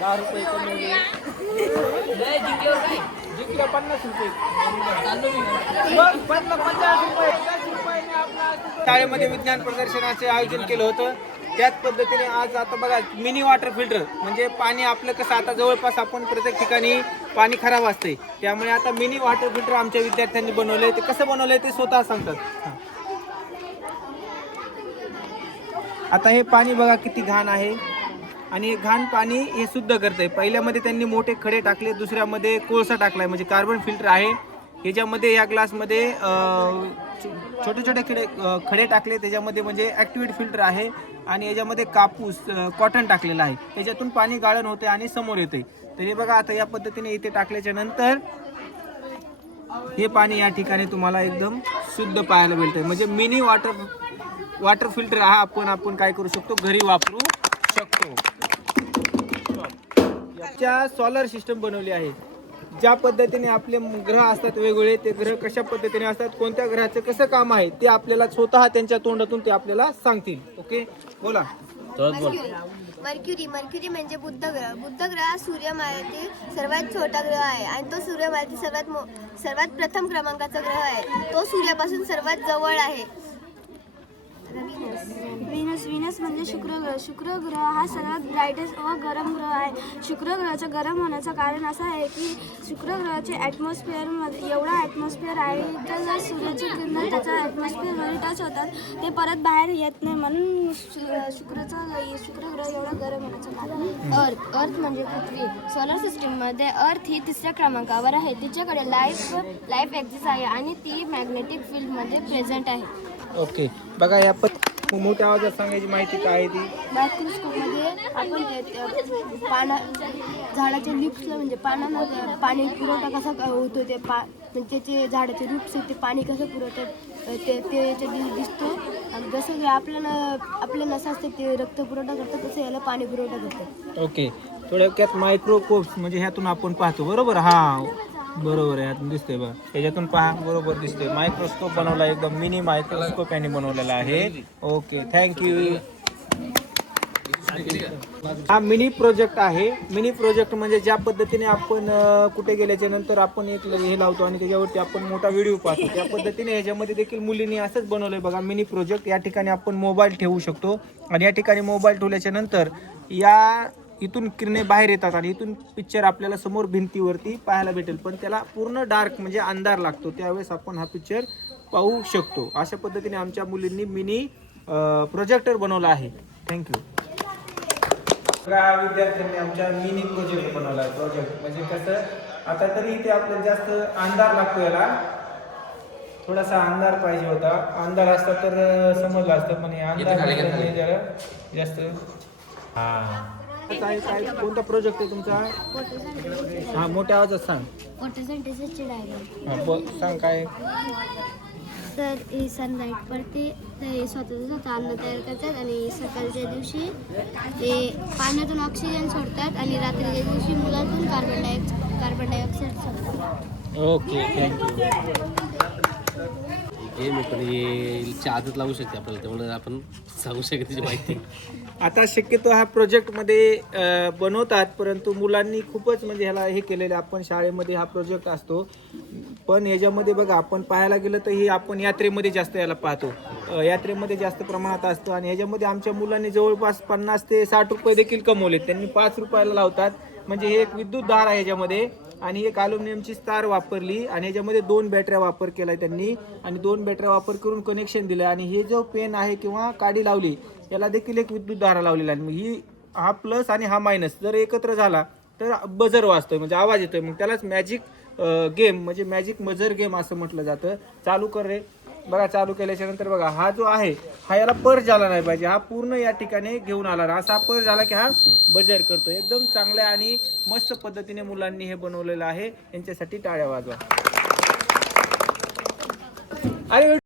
₹10 कमवले. जिंकलं 50 रुपये. मग 50 रुपये. शाळेमध्ये विज्ञान प्रदर्शनाचे आयोजन केलं होतं. त्याच पद्धतीने आज आता बघा मिनी वॉटर फिल्टर म्हणजे पाणी आपलं कसं आता जवळपास आपण प्रत्येक ठिकाणी पाणी खराब असते, त्यामुळे आता मिनी वॉटर फिल्टर आमच्या विद्यार्थ्यांनी बनवलंय. ते कसं बनवलंय ते स्वतः सांगतात. आता हे पाणी बघा किती घाण आहे आणि हे घाण पाणी हे शुद्ध करतंय. पहिल्यामध्ये त्यांनी मोठे खडे टाकले, दुसऱ्यामध्ये कोळसा टाकलाय म्हणजे कार्बन फिल्टर आहे. ह्याच्यामध्ये या ग्लासमध्ये छोटे छोटे खडे टाकले, त्याच्यामध्ये म्हणजे ॲक्टिव्हेट फिल्टर आहे आणि याच्यामध्ये कापूस कॉटन टाकलेलं आहे. त्याच्यातून पाणी गाळण होते आणि समोर येते. तर हे बघा आता या पद्धतीने इथे टाकल्याच्या नंतर हे पाणी या ठिकाणी तुम्हाला एकदम शुद्ध पाहायला मिळतंय. म्हणजे मिनी वॉटर फिल्टर हा आपण काय करू शकतो, घरी वापरू शकतो. याच्या सोलर सिस्टम बनवली आहे. ज्या पद्धतीने आपले ग्रह असतात वेगवेगळे, ते ग्रह कशा पद्धतीने असतात, कोणत्या ग्रहाचं कसं काम आहे ते आपल्याला स्वतः त्यांच्या तोंडातून ते आपल्याला सांगतील. ओके, बोला. मर्क्युरी म्हणजे बुध ग्रह हा सूर्यमालेतील सर्वात छोटा ग्रह आहे आणि तो सूर्यमालेतील सर्वात प्रथम क्रमांकाचा ग्रह आहे. तो सूर्यापासून सर्वात जवळ आहे. व्हीनस म्हणजे शुक्र ग्रह हा सर्वात ब्राईटेस्ट व गरम ग्रह आहे. शुक्र ग्रहाचं गरम होण्याचं कारण असं आहे की शुक्र ग्रहाचे ॲटमॉस्फिअरमध्ये एवढा ॲटमॉस्फिअर आहे तर जर सूर्याची किरण त्याच्या ॲटमॉस्फिअरमध्ये टच होतात ते परत बाहेर येत नाही, म्हणून शुक्र ग्रह एवढा गरम होण्याचं कारण. अर्थ म्हणजे पृथ्वी. सोलर सिस्टीममध्ये अर्थ ही 3ऱ्या क्रमांकावर आहे. तिच्याकडे लाईफ एक्झिस्ट आहे आणि ती मॅग्नेटिक फील्डमध्ये प्रेझेंट आहे. ओके, बघा या मोठ्या आवाजात सांगायची माहिती काय आहे ती. मायक्रोस्कोपमध्ये आपण झाडाच्या लिप्सला म्हणजे पानांमध्ये पाणी पुरवठा कसा होतो ते म्हणजे त्याचे झाडाचे लिप्स ते पाणी कसं पुरवतात ते याच्यात दिसतो. आणि जसं की आपल्या नसा असते ते रक्त पुरवठा करतात तसं याला पाणी पुरवठा करतात. ओके, थोडक्यात मायक्रोस्कोप म्हणजे ह्यातून आपण पाहतो बरोबर. हा बरोबर आहे, ह्यातून दिसतंय बघा, त्याच्यातून पहा बरोबर दिसतंय. मायक्रोस्कोप बनवला, एकदम मिनी मायक्रोस्कोप यांनी बनवलेला आहे. Okay, thank you. हा मिनी प्रोजेक्ट आहे. मिनी प्रोजेक्ट म्हणजे ज्या पद्धतीने आपण कुठे गेल्याच्या नंतर आपण एक हे लावतो आणि त्याच्यावरती आपण मोठा व्हिडिओ पाहतो, त्या पद्धतीने ह्याच्यामध्ये देखील मुलींनी असंच बनवलंय बघा मिनी प्रोजेक्ट. या ठिकाणी आपण मोबाईल ठेवू शकतो आणि या ठिकाणी मोबाईल ठेवल्याच्या नंतर इथून किरणे बाहेर येतात आणि इथून पिक्चर आपल्याला समोर भिंतीवरती पाहायला भेटेल, पण त्याला पूर्ण डार्क म्हणजे अंधार लागतो, त्यावेळेस आपण हा पिक्चर पाहू शकतो. अशा पद्धतीने आमच्या मुलींनी मिनी प्रोजेक्टर बनवला आहे. थँक्यू. विद्यार्थ्यांनी आमच्या मिनी प्रोजेक्ट बनवला आहे. प्रोजेक्ट म्हणजे कसं, आता तरी इथे आपल्याला जास्त अंधार लागतो, याला थोडासा अंधार पाहिजे होता. अंधार असता तर समजलं असतं, पण अंधार जरा जास्त. काय कोणता प्रोजेक्ट आहे तुमचा? हा, मोठ्या आवाजात सांग. फोटोसिंथेसिसची डायग्राम. हा, सांग काय. तर सनलाईट पडते, ते स्वतः अन्न तयार करतात आणि सकाळच्या दिवशी ते पाण्यातून ऑक्सिजन सोडतात आणि रात्रीच्या दिवशी मुलातून कार्बन डायऑक्साईड सोडतात. Okay, thank you. हे मी पण हे आदत लावू शकते आपल्याला, त्यामुळे आपण सांगू शकते त्याची माहिती. आता शक्यतो हा प्रोजेक्टमध्ये बनवतात, परंतु मुलांनी खूपच म्हणजे ह्याला हे केलेलं. आपण शाळेमध्ये हा प्रोजेक्ट असतो, पण याच्यामध्ये बघा आपण पाहायला गेलं तर ही आपण यात्रेमध्ये जास्त याला पाहतो, यात्रेमध्ये जास्त प्रमाणात असतो. आणि ह्याच्यामध्ये आमच्या मुलांनी जवळपास 50 ते 60 रुपये देखील कमवले. त्यांनी 5 रुपयाला लावतात. म्हणजे हे एक विद्युत दार आहे ह्याच्यामध्ये आणि एक अल्युमिनियमची तार वापरली आणि ह्याच्यामध्ये 2 बॅटऱ्या वापर केला त्यांनी आणि 2 बॅटऱ्या वापर करून कनेक्शन दिलं. आणि हे जो पेन आहे किंवा काडी लावली याला देखील एक विद्युत दारा लावलेला आहे. ही हा प्लस आणि हा मायनस जर एकत्र झाला तर बजर वाजतोय म्हणजे आवाज येतोय, मग त्यालाच मॅजिक गेम म्हणजे मॅजिक मजर गेम असं म्हटलं जातं. चालू कर रे. बघा, चालू केल्याच्या नंतर बघा हा जो आहे हा याला पर्स झाला नाही पाहिजे, हा पूर्ण या ठिकाणी घेऊन आला. असा पर्स झाला की हा बजर करतो. एकदम चांगल्या आणि मस्त पद्धतीने मुलांनी हे बनवलेलं आहे. यांच्यासाठी टाळ्या वाजवा. अरे